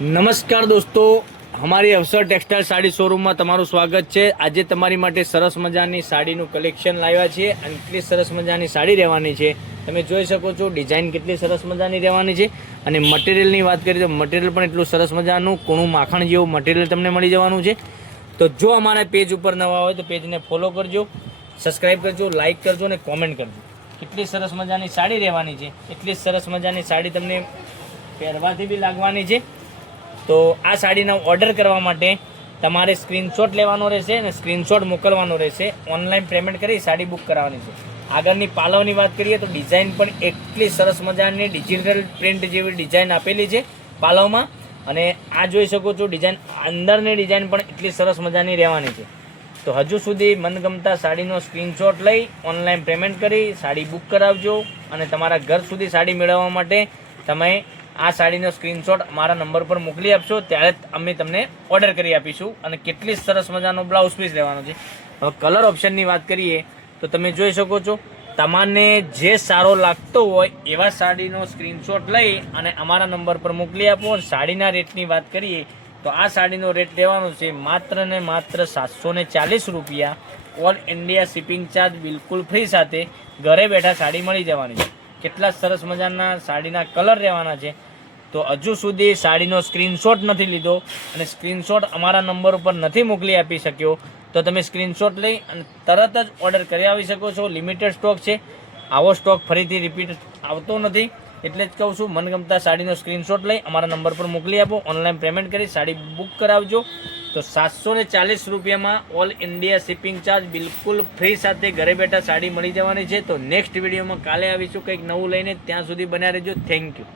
નમસ્કાર દોસ્તો, हमारी अवसर टेक्सटाइल साड़ी शोरूम में तमाરું સ્વાગત છે। આજે તમારી માટે સરસ મજાની સાડીનું કલેક્શન લાવ્યા છે અને કેટલી સરસ મજાની સાડી રહેવાની છે તમે જોઈ શકો છો। ડિઝાઇન કેટલી સરસ મજાની રહેવાની છે અને મટીરિયલની વાત કરીએ તો મટીરિયલ પણ એટલું સરસ મજાનું કૂણું માખણ જેવું મટીરિયલ તમને મળી જવાનું છે। તો જો અમારા પેજ ઉપર નવા હોય તો પેજને ફોલો કરજો, સબસ્ક્રાઇબ કરજો, લાઇક કરજો અને કોમેન્ટ કરજો। કેટલી સરસ મજાની સાડી રહેવાની છે, એટલી સરસ મજાની સાડી તમને પહેરવાથી બી લાગવાની છે। તો આ સાડીનો ઓર્ડર કરવા માટે તમારે સ્ક્રીનશોટ લેવાનો રહેશે અને સ્ક્રીનશોટ મોકલવાનો રહેશે। ઓનલાઈન પેમેન્ટ કરી સાડી બુક કરાવવાની છે। આગળની પાલવની વાત કરીએ તો ડિઝાઇન પણ એટલી સરસ મજાની ડિજિટલ પ્રિન્ટ જેવી ડિઝાઇન આપેલી છે પાલવમાં અને આ જોઈ શકો છો ડિઝાઇન, અંદરની ડિઝાઇન પણ એટલી સરસ મજાની રહેવાની છે। તો હજુ સુધી મનગમતા સાડીનો સ્ક્રીનશોટ લઈ ઓનલાઈન પેમેન્ટ કરી સાડી બુક કરાવજો અને તમારા ઘર સુધી સાડી મેળવવા માટે તમે આ સાડીનો સ્ક્રીનશોટ અમારા નંબર પર મોકલી આપશો, ત્યારે અમે તમને ઓર્ડર કરી આપીશું। અને કેટલી સરસ મજાનો બ્લાઉઝ પીસ લેવાનો છે। હવે કલર ઓપ્શનની વાત કરીએ તો તમે જોઈ શકો છો તમને જે સારો લાગતો હોય એવા સાડીનો સ્ક્રીનશોટ લઈ અને અમારા નંબર પર મોકલી આપો। સાડીના રેટની વાત કરીએ તો આ સાડીનો રેટ લેવાનો છે માત્ર ને માત્ર 740 રૂપિયા। ઓલ ઇન્ડિયા શિપિંગ ચાર્જ બિલકુલ ફ્રી સાથે ઘરે બેઠા સાડી મળી જવાની છે। કેટલા સરસ મજાના સાડીના કલર રહેવાના છે। તો હજુ સુધી સાડીનો સ્ક્રીનશોટ નથી લીધો અને સ્ક્રીનશોટ અમારા નંબર ઉપર નથી મોકલી આપી શક્યો તો તમે સ્ક્રીનશોટ લઈ અને તરત જ ઓર્ડર કરી આવી શકો છો। લિમિટેડ સ્ટોક છે, આવો સ્ટોક ફરીથી રિપીટ આવતો નથી, એટલે જ કહું છું મનગમતા સાડીનો સ્ક્રીનશોટ લઈ અમારા નંબર પર મોકલી આપો, ઓનલાઈન પેમેન્ટ કરી સાડી બુક કરાવજો। તો 740 રૂપિયામાં ઓલ ઇન્ડિયા શિપિંગ ચાર્જ બિલકુલ ફ્રી સાથે ઘરે બેઠા સાડી મળી જવાની છે। તો નેક્સ્ટ વિડીયોમાં કાલે આવીશું કંઈક નવું લઈને, ત્યાં સુધી બન્યા રહેજો। Thank you.